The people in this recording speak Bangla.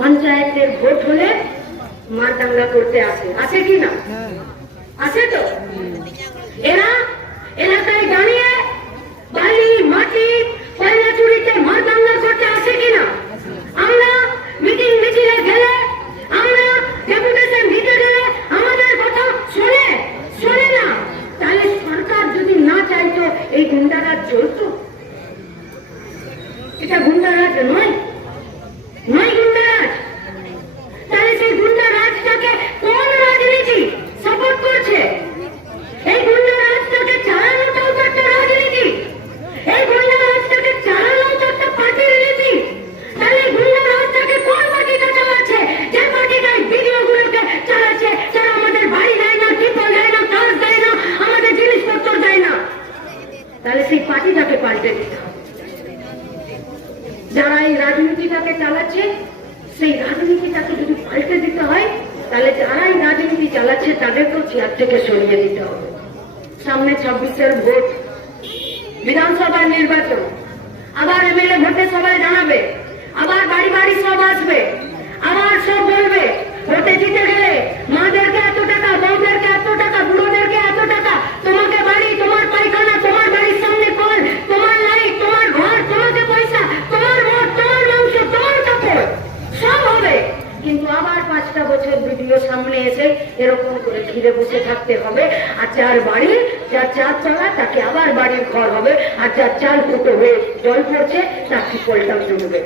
পঞ্চায়েতের ভোট হলে মার দাঙ্গা করতে আসে। আসে কি না? আছে তো? এরা এলাকায় দাঁড়িয়ে বালি, মাটি, কয়লা চুরিতে মার দাঙ্গা করতে আসে কিনা আমরা মিটিং মিছিলে গেলে, আমরা ডেপুটেশন দিতে গেলে আমাদের কথা শুনে শুনে না। তাহলে সরকার যদি না চাইতো, এই গুন্ডারা চলতো? এটা গুন্ডারাজ নয় নয় গুন্ডারাজ তাহলে সেই গুন্ডা রাজটাকে কোন রাজনীতি সাপোর্ট করছে এই গুন্ডা রাজটাকে চালানোটাও তো একটা রাজনীতি এই গুন্ডা রাজটাকে চালানোও তো একটা পার্টির নীতি তাহলে এই গুন্ডা রাজটাকে কোন পার্টিটা চালাচ্ছে যে পার্টিটা ভিডিও গুলোকে চালাচ্ছে যারা আমাদের বাড়ি দেয় না টিপল দেয় না কাজ দেয় না আমাদের জিনিসপত্র দেয় না তাহলে সেই পার্টিটাকে পাল্টে দিতে হবে যারা এই রাজনীতিটাকে চালাচ্ছে, সেই রাজনীতিটাকে যদি পাল্টে দিতে হয়, তাহলে যারা এই রাজনীতি চালাচ্ছে, তাদেরকেও চেয়ার থেকে সরিয়ে দিতে হবে। সামনে ছাব্বিশের ভোট, বিধানসভার নির্বাচন। আবার এমএলএ ভোটে সবাই জানাবে বছর ভিডিও সামনে এসে এরকম করে ঘিরে বসে থাকতে হবে। আর চার বাড়ি, যার চার চালা, তাকে আবার বাড়ির ঘর হবে। আর যার চার ফুটো হয়ে জল পড়ছে, তার কি পল্টাম জমবে